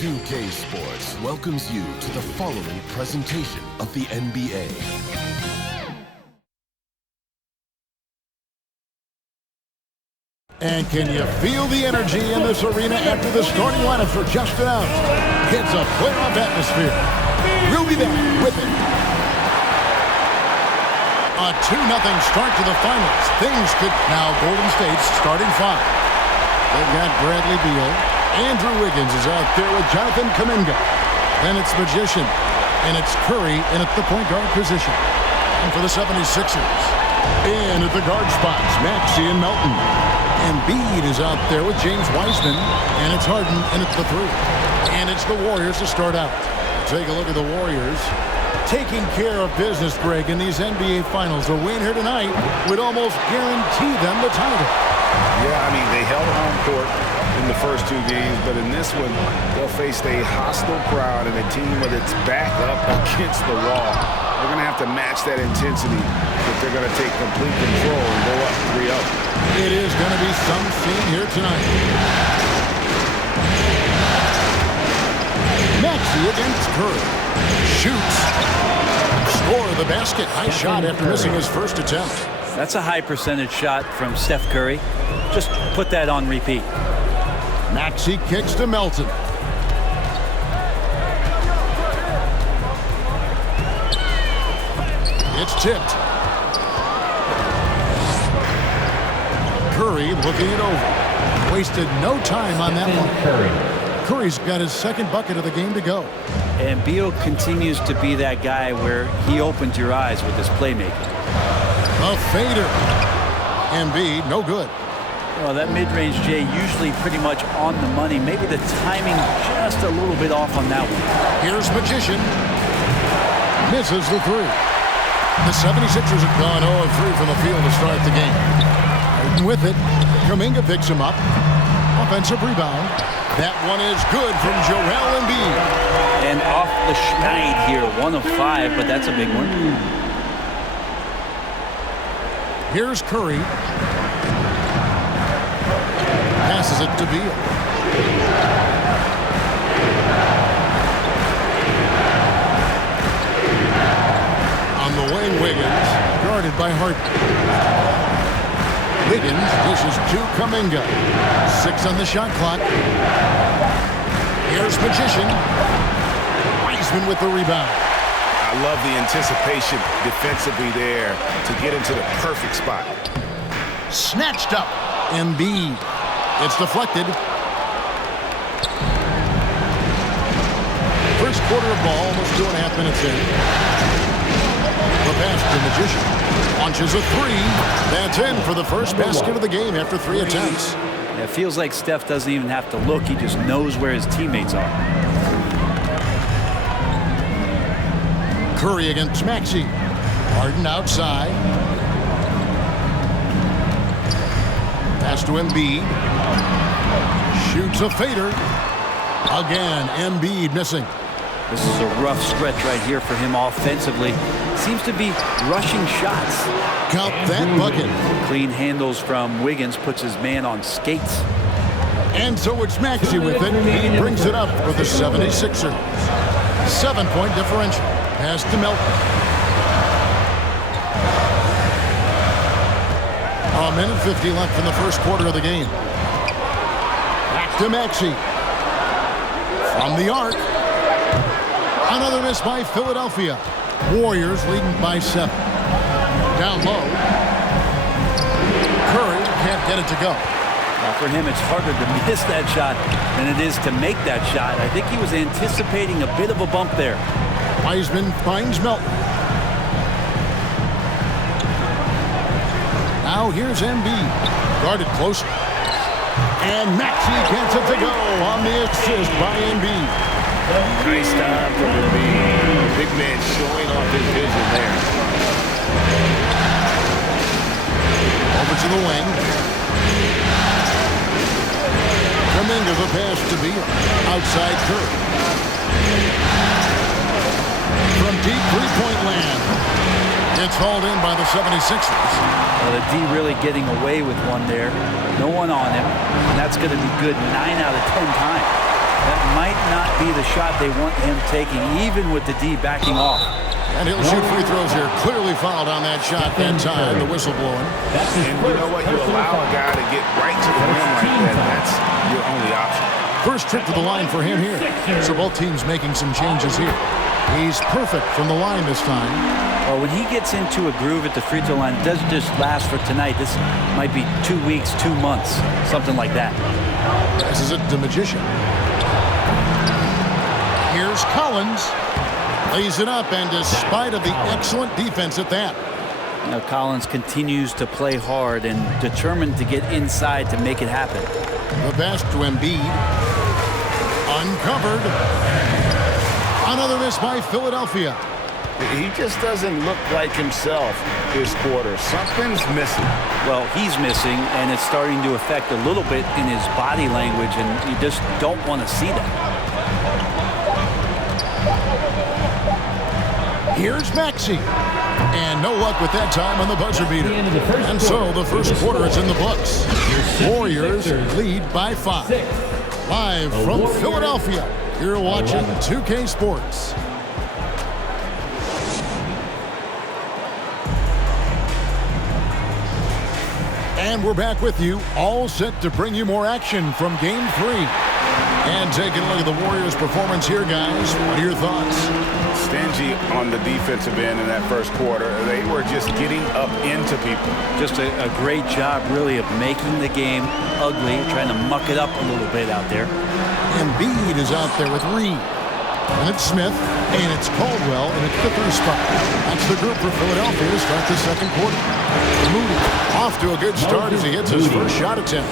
2K Sports welcomes you to the following presentation of the NBA. And can you feel the energy in this arena after the starting lineups are just announced? It's a playoff atmosphere. We'll be back with it. A 2-0 start to the finals. Things could now Golden State's starting five. They've got Bradley Beal. Andrew Wiggins is out there with Jonathan Kuminga. Then it's Magician. And it's Curry in at the point guard position. And for the 76ers, in at the guard spots, Maxey and Melton. Embiid is out there with James Wiseman, and it's Harden in at the three. And it's the Warriors to start out. Take a look at the Warriors taking care of business, Greg, in these NBA Finals. A win here tonight would almost guarantee them the title. Yeah, I mean, they held home court in the first two games, but in this one, they'll face a hostile crowd and a team with its back up against the wall. They're going to have to match that intensity if they're going to take complete control and go up 3-0. It is going to be some scene here tonight. Maxey against Curry. Shoots. Score the basket. Nice shot after missing his first attempt. That's a high percentage shot from Steph Curry. Just put that on repeat. Maxey kicks to Melton. It's tipped. Curry looking it over. Wasted no time on that one. Curry's got his second bucket of the game to go. And Beal continues to be that guy where he opens your eyes with his playmaking. A fader. Embiid, no good. Well, that mid-range Jay usually pretty much on the money. Maybe the timing just a little bit off on that one. Here's Magician. Misses the three. The 76ers have gone 0-3 from the field to start the game. Harden with it. Kuminga picks him up. Offensive rebound. That one is good from Joel Embiid. And off the schneid here. 1 of 5, but that's a big one. Here's Curry. Passes it to Beal. On the wing, Wiggins, guarded by Harden. Wiggins dishes to Kuminga. 6 on the shot clock. Here's Magician. Wiseman with the rebound. I love the anticipation defensively there to get into the perfect spot. Snatched up. Embiid. It's deflected. First quarter of ball, almost 2.5 minutes in. The pass to Magician. Launches a three. That's in for the first basket of the game after 3 attempts. Yeah, it feels like Steph doesn't even have to look. He just knows where his teammates are. Curry against Maxey. Harden outside. Pass to Embiid. Shoots a fader. Again, Embiid missing. This is a rough stretch right here for him offensively. Seems to be rushing shots. Count that bucket. Clean handles from Wiggins, puts his man on skates. And so it's Maxey with it. He brings it up for the 76ers. 7-point differential. Pass to Melton. A minute 50 left in the first quarter of the game. Back to Maxey. From the arc. Another miss by Philadelphia. Warriors leading by 7. Down low. Curry can't get it to go. Now for him, it's harder to miss that shot than it is to make that shot. I think he was anticipating a bit of a bump there. Wiseman finds Melton. Now here's Embiid. Guarded closer. And Maxey gets it to go on the assist by Embiid. Nice time from Embiid. Big man showing off his vision there. Over to the wing. Kuminga the pass to Beal. Outside Curry. From deep three-point land. It's hauled in by the 76ers. Well, the D really getting away with one there. No one on him. And that's going to be good 9 out of 10 times. That might might not be the shot they want him taking, even with the D backing off. And he'll shoot free throws here. Clearly fouled on that shot that time. The whistle blowing. And you know what? You allow a guy to get right to the rim like that. That's your only option. First trip to the line for him here. So both teams making some changes here. He's perfect from the line this time. Well, when he gets into a groove at the free throw line, it doesn't just last for tonight. This might be 2 weeks, 2 months, something like that. Passes it to Magician. Here's Collins. Lays it up, and despite of the excellent defense at that. Now Collins continues to play hard and determined to get inside to make it happen. The pass to Embiid. Uncovered. Another miss by Philadelphia. He just doesn't look like himself this quarter. Something's missing. Well, he's missing, and it's starting to affect a little bit in his body language, and you just don't want to see that. Here's Maxey. And no luck with that time on the buzzer beater. And so the first quarter is in the books. Warriors lead by 5. Live from Philadelphia, you're watching 2K Sports. And we're back with you, all set to bring you more action from Game 3. And taking a look at the Warriors' performance here, guys. What are your thoughts? Stingy on the defensive end in that first quarter. They were just getting up into people. Just a great job, really, of making the game ugly, trying to muck it up a little bit out there. Embiid is out there with Reed. And it's Smith, and it's Caldwell in a 5th spot. That's the group for Philadelphia to start the second quarter. Moody off to a good start as he hits his first shot attempt.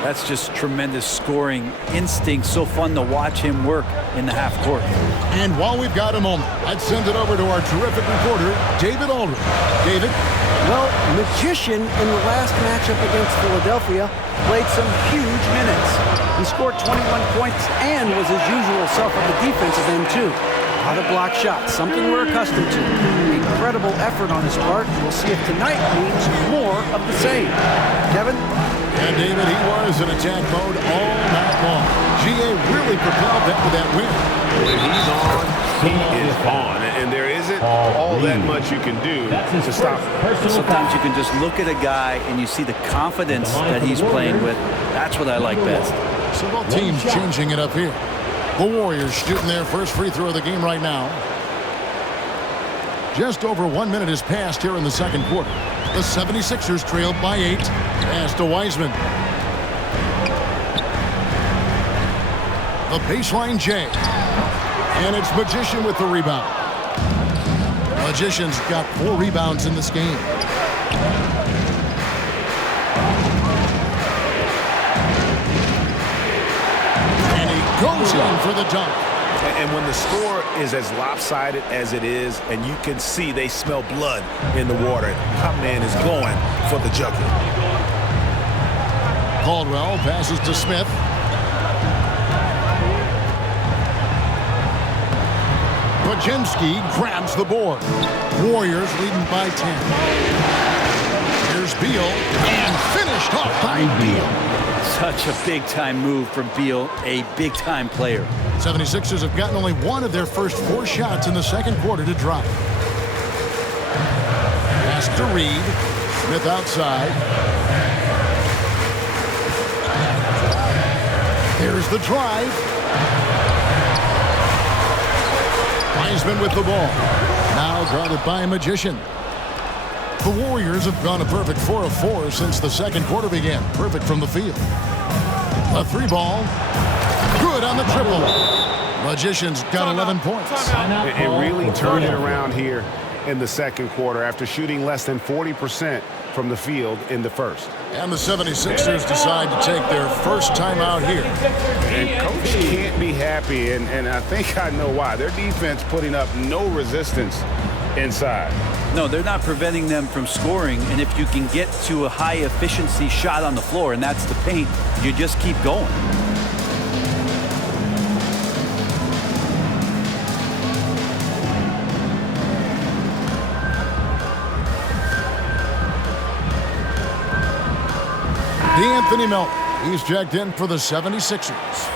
That's just tremendous scoring instinct. So fun to watch him work in the half court. And while we've got a moment, I'd send it over to our terrific reporter, David Aldridge. David? Well, Magician in the last matchup against Philadelphia played some huge minutes. He scored 21 points and was his usual self on the defensive end, too. A lot of block shots, something we're accustomed to. Incredible effort on his part. We'll see if tonight means more of the same. Kevin? And David, he was in attack mode all night long. GA really propelled them to that win. When he's on, he is on. And there isn't all that much you can do to stop him. Sometimes you can just look at a guy and you see the confidence that he's playing with. That's what I like best. So both teams changing it up here. The Warriors shooting their first free throw of the game right now. Just over 1 minute has passed here in the second quarter. The 76ers trailed by 8. Pass to Wiseman. The baseline J. And it's Magician with the rebound. Magician's got 4 rebounds in this game. And he goes in for the dunk. And when the score is as lopsided as it is, and you can see they smell blood in the water, my man is going for the jugular. Caldwell passes to Smith. Pajemski grabs the board. Warriors leading by 10. Here's Beal, and finished off by Beal. Such a big-time move from Beal, a big-time player. 76ers have gotten only one of their first 4 shots in the second quarter to drop. Pass to Reed. Smith outside. Here's the drive. Wiseman with the ball. Now guarded by Magician. The Warriors have gone a perfect 4 of 4 since the second quarter began. Perfect from the field. A 3-ball. Good on the triple. Magician's got 11 points. It really turned it around here in the second quarter after shooting less than 40% from the field in the first. And the 76ers decide to take their first time out here. And coach can't be happy, and I think I know why. Their defense putting up no resistance inside. No, they're not preventing them from scoring, and if you can get to a high-efficiency shot on the floor, and that's the paint, you just keep going. D'Anthony Melton, he's checked in for the 76ers.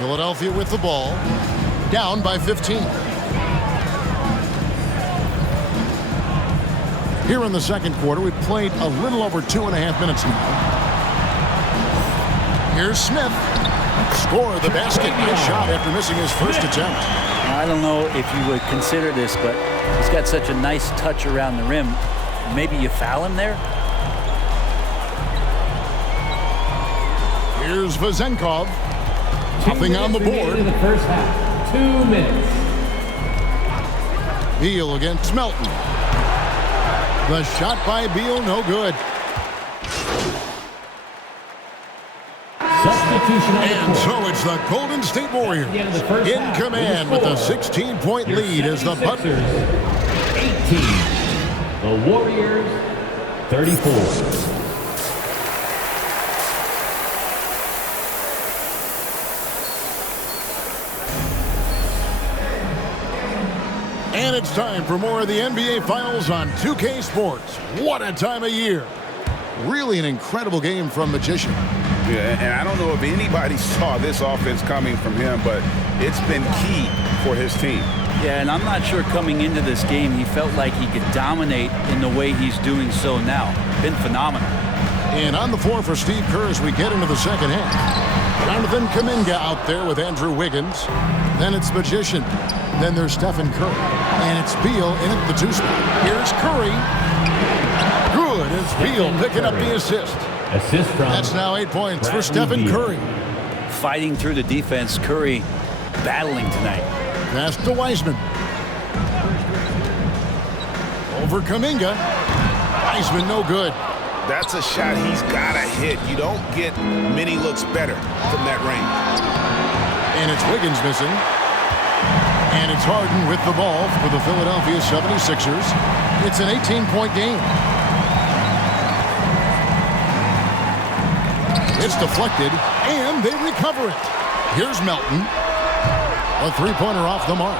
Philadelphia with the ball, down by 15. Here in the second quarter, we've played a little over 2.5 minutes now. Here's Smith. Score the basket. Nice shot after missing his first attempt. I don't know if you would consider this, but he's got such a nice touch around the rim. Maybe you foul him there? Here's Vezenkov. Nothing on the board. In the first half. 2 minutes. Beal against Melton. The shot by Beal, no good. Substitution on the And court. so it's the Golden State Warriors in command with a 16-point lead as the Bucks. 18. The Warriors 34. And it's time for more of the NBA Finals on 2K Sports. What a time of year. Really an incredible game from Magician. Yeah, and I don't know if anybody saw this offense coming from him, but it's been key for his team. Yeah, and I'm not sure coming into this game he felt like he could dominate in the way he's doing so now. Been phenomenal. And on the floor for Steve Kerr as we get into the second half. Jonathan Kuminga out there with Andrew Wiggins. Then it's Magician. Then there's Stephen Curry. And it's Beal in at the 2 spot. Here's Curry. Good as Beal picking up the assist. Assist from That's now 8 points for Bradley Stephen Beal. Curry. Fighting through the defense, Curry battling tonight. Pass to Wiseman. Over Kuminga. Wiseman no good. That's a shot he's got to hit. You don't get many looks better from that range. And it's Wiggins missing. And it's Harden with the ball for the Philadelphia 76ers. It's an 18-point game. It's deflected, and they recover it. Here's Melton. A three-pointer off the mark.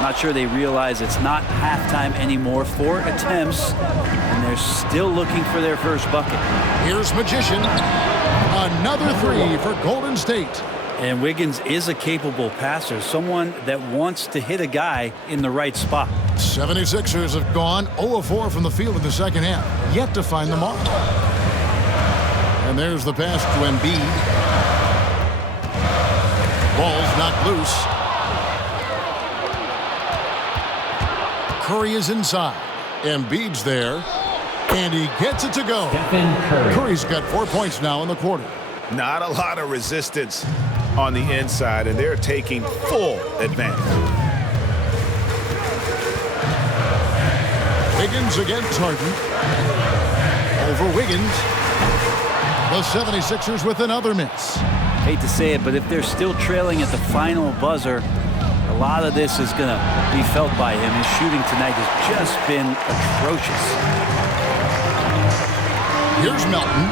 Not sure they realize it's not halftime anymore. 4 attempts, and they're still looking for their first bucket. Here's Magician. Another three for Golden State. And Wiggins is a capable passer, someone that wants to hit a guy in the right spot. 76ers have gone 0 of 4 from the field in the second half, yet to find the mark. And there's the pass to Embiid. Ball's knocked loose. Curry is inside. Embiid's there. And he gets it to go. Stephen Curry. Curry's got 4 points now in the quarter. Not a lot of resistance on the inside, and they're taking full advantage. Wiggins against Harden. Over Wiggins. The 76ers with another miss. Hate to say it, but if they're still trailing at the final buzzer, a lot of this is going to be felt by him. His shooting tonight has just been atrocious. Here's Melton.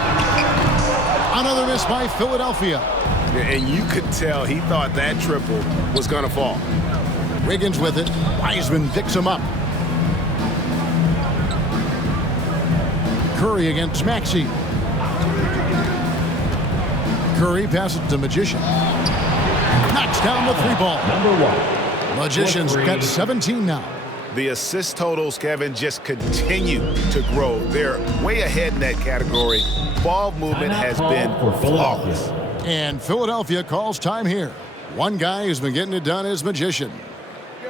Another miss by Philadelphia. And you could tell he thought that triple was going to fall. Wiggins with it. Wiseman picks him up. Curry against Maxey. Curry passes to Magician. Knocks down the 3-ball. Number 1. Magician's got 17 now. The assist totals, Kevin, just continue to grow. They're way ahead in that category. Ball movement has been flawless. And Philadelphia calls time here. One guy who's been getting it done is Magician.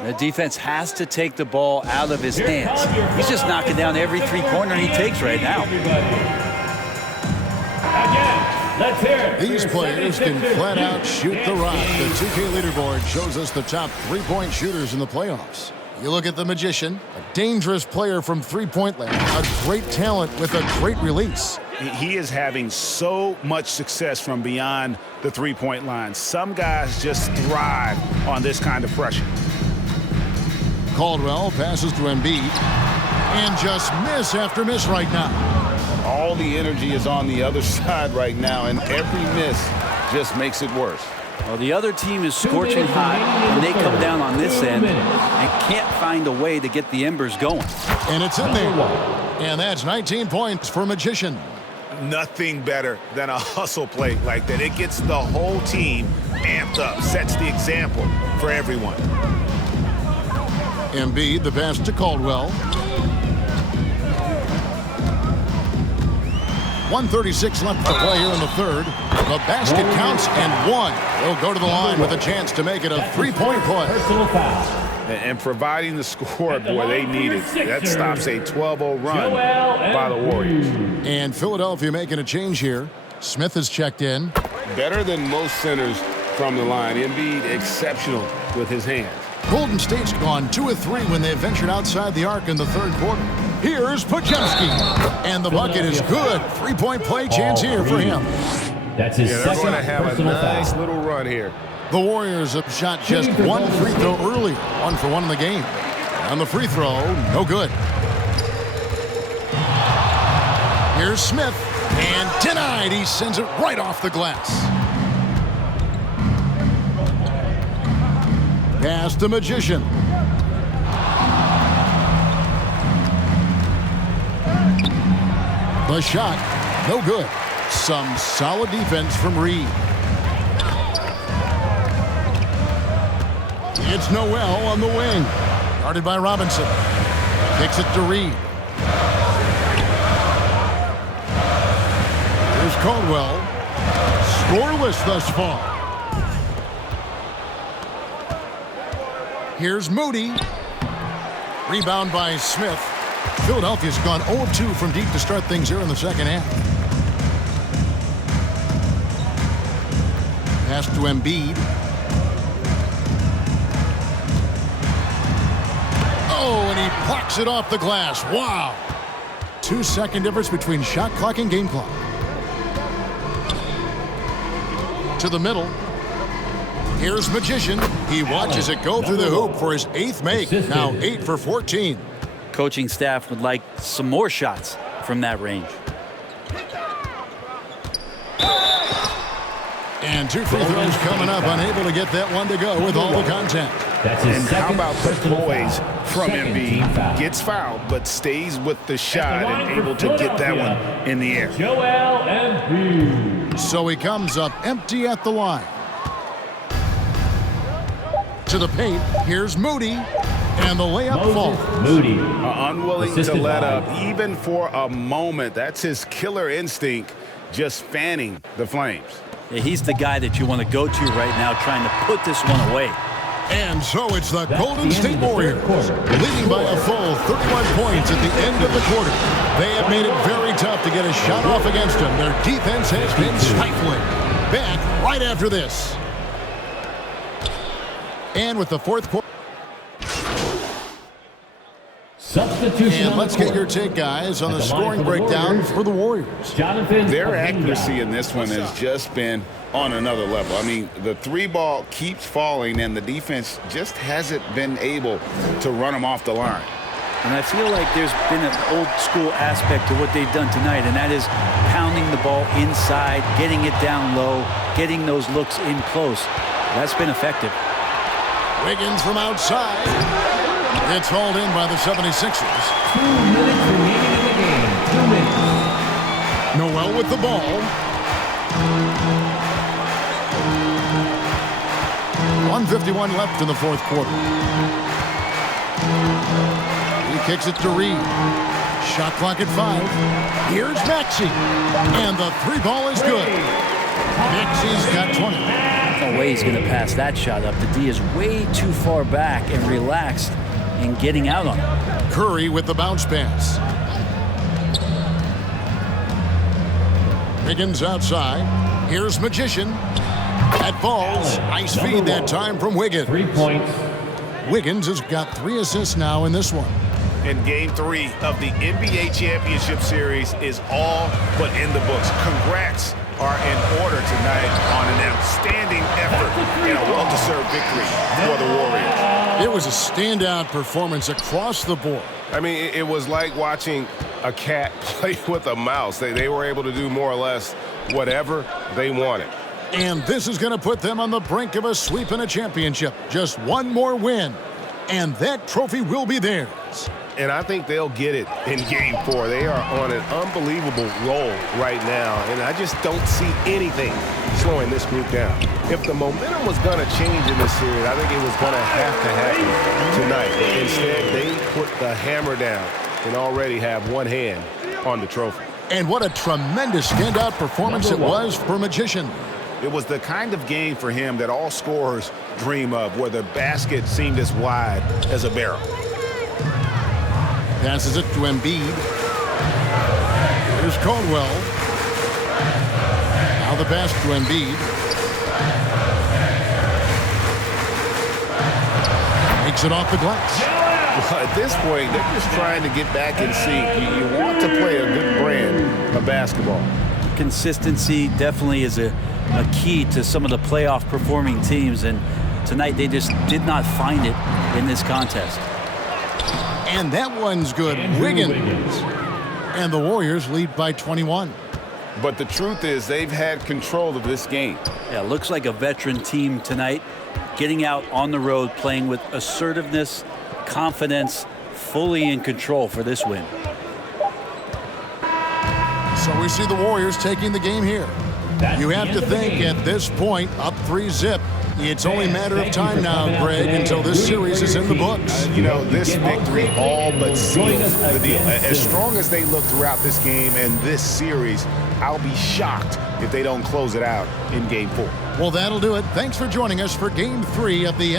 The defense has to take the ball out of his hands. He's just knocking down every three-pointer he takes right now. Again, let's hear it. These players can flat out shoot the rock. The 2K leaderboard shows us the top three-point shooters in the playoffs. You look at the Magician, a dangerous player from three-point land, a great talent with a great release. He is having so much success from beyond the three-point line. Some guys just thrive on this kind of pressure. Caldwell passes to Embiid, and just miss after miss right now. All the energy is on the other side right now, and every miss just makes it worse. Well, the other team is scorching hot, and they come down on this end and can't find a way to get the embers going. And it's in there. And that's 19 points for Magician. nothing better than a hustle play like that. It gets the whole team amped up, sets the example for everyone. Embiid, the pass to Caldwell. 1:36 left to play here in the third. The basket counts and one. He'll go to the line with a chance to make it a three-point play. Personal foul. And providing the scoreboard they needed. That stops a 12-0 run by the Warriors. And Philadelphia making a change here. Smith is checked in. Better than most centers from the line. Embiid exceptional with his hands. Golden State's gone 2 of 3 when they ventured outside the arc in the third quarter. Here's Podziemski. And the bucket is good. Three-point play chance here for him. That's his They're second going to have a personal nice foul. little run here. The Warriors have shot just one free throw early. 1 for 1 in the game. And the free throw, no good. Here's Smith. And denied. He sends it right off the glass. Pass the Magician. The shot, no good. Some solid defense from Reed. It's Noel on the wing. Guarded by Robinson. Kicks it to Reed. Here's Caldwell. Scoreless thus far. Here's Moody. Rebound by Smith. Philadelphia's gone 0-2 from deep to start things here in the second half. Pass to Embiid. Oh, and he blocks it off the glass. Wow. 2-second difference between shot clock and game clock. To the middle. Here's Magician. He watches it go through the hoop for his 8th make. Now 8 for 14. Coaching staff would like some more shots from that range. And 2 free throws coming up. Unable to get that one to go with all the contact. That's his And how second about the personal poise foul. from Second team Embiid? foul. Gets fouled, but stays with the shot and able to get that one in the air. Joel Embiid. So he comes up empty at the line. To the paint. Here's Moody. And the layup falls. Moody. Unwilling to Assisted let by- up even for a moment. That's his killer instinct, just fanning the flames. Yeah, he's the guy that you want to go to right now, trying to put this one away. And so it's the That's Golden the end State of the third Warriors quarter. leading by a full 31 points at the end of the quarter. They have made it very tough to get a shot off against them. Their defense has been stifling. Back right after this. And with the fourth quarter. Substitution. And let's get your take, guys, on the scoring breakdown for the Warriors. Jonathan. Their accuracy in this one has just been on another level. I mean, the 3 ball keeps falling, and the defense just hasn't been able to run them off the line. And I feel like there's been an old school aspect to what they've done tonight, and that is pounding the ball inside, getting it down low, getting those looks in close. That's been effective. Wiggins from outside. It's hauled in by the 76ers. 2 minutes remaining in the game. 2 minutes. Noel with the ball. 1:51 left in the fourth quarter. He kicks it to Reed. Shot clock at 5. Here's Maxey. And the 3 ball is good. Maxey's got 20. No way he's going to pass that shot up. The D is way too far back and relaxed in getting out on it. Curry with the bounce pass. Wiggins outside. Here's Magician. That falls. Nice feed that time from Wiggins. 3 points. Wiggins has got 3 assists now in this one. And Game 3 of the NBA Championship Series is all but in the books. Congrats are in order tonight on an outstanding effort and a well-deserved victory for the Warriors. It was a standout performance across the board. I mean, it was like watching a cat play with a mouse. They were able to do more or less whatever they wanted. And this is going to put them on the brink of a sweep and a championship. Just one more win, and that trophy will be theirs. And I think they'll get it in Game 4. They are on an unbelievable roll right now, and I just don't see anything slowing this group down. If the momentum was going to change in this series, I think it was going to have to happen tonight. But instead, they put the hammer down and already have one hand on the trophy. And what a tremendous standout performance it was for Magician. It was the kind of game for him that all scorers dream of, where the basket seemed as wide as a barrel. Passes it to Embiid. Here's Caldwell. Now the pass to Embiid. Makes it off the glass. Well, at this point, they're just trying to get back in sync. You want to play a good brand of basketball. Consistency definitely is a key to some of the playoff performing teams, and tonight they just did not find it in this contest. And that one's good. Wiggins. And the Warriors lead by 21. But the truth is, they've had control of this game. Yeah, looks like a veteran team tonight, getting out on the road, playing with assertiveness, confidence, fully in control for this win. So we see the Warriors taking the game here. You have to think at this point, up 3-0. It's only a matter of time now, Greg, until this series is in the books. You know, this victory all but seals the deal. As strong as they look throughout this game and this series, I'll be shocked if they don't close it out in Game 4. Well, that'll do it. Thanks for joining us for Game 3 of the